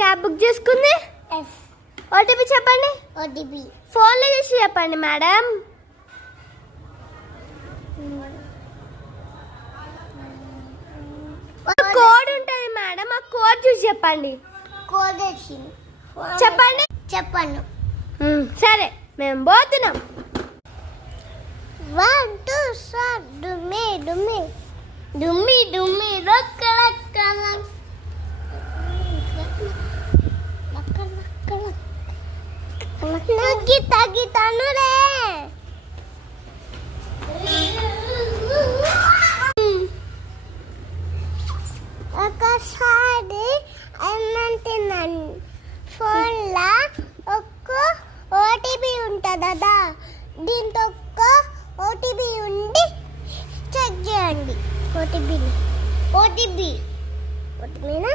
Cab book చేసుకుంది? OTP చెప్పండి. OTP ఫోన్లో చేసి చెప్పండి మేడం. కోడ్ ఉంటుంది మేడం, ఆ కోడ్ చూసి చెప్పండి. కోడ్ వచ్చింది. చెప్పండి. చెప్పండి. సరే మేము పోతున్నాం. 1 2 3 డుమ్మి డుమ్మి డుమ్మి డుమ్మి రక్క రక్క నగ్గి తగ్గి తనురే. ఒకసారి ఏమంటున్నాను, ఫోన్లో ఒక్క ఓటీపీ ఉంటుందా, దీంతో ఒక్క ఓటీపీ ఉండి చెక్ చేయండి. ఓటీపీనా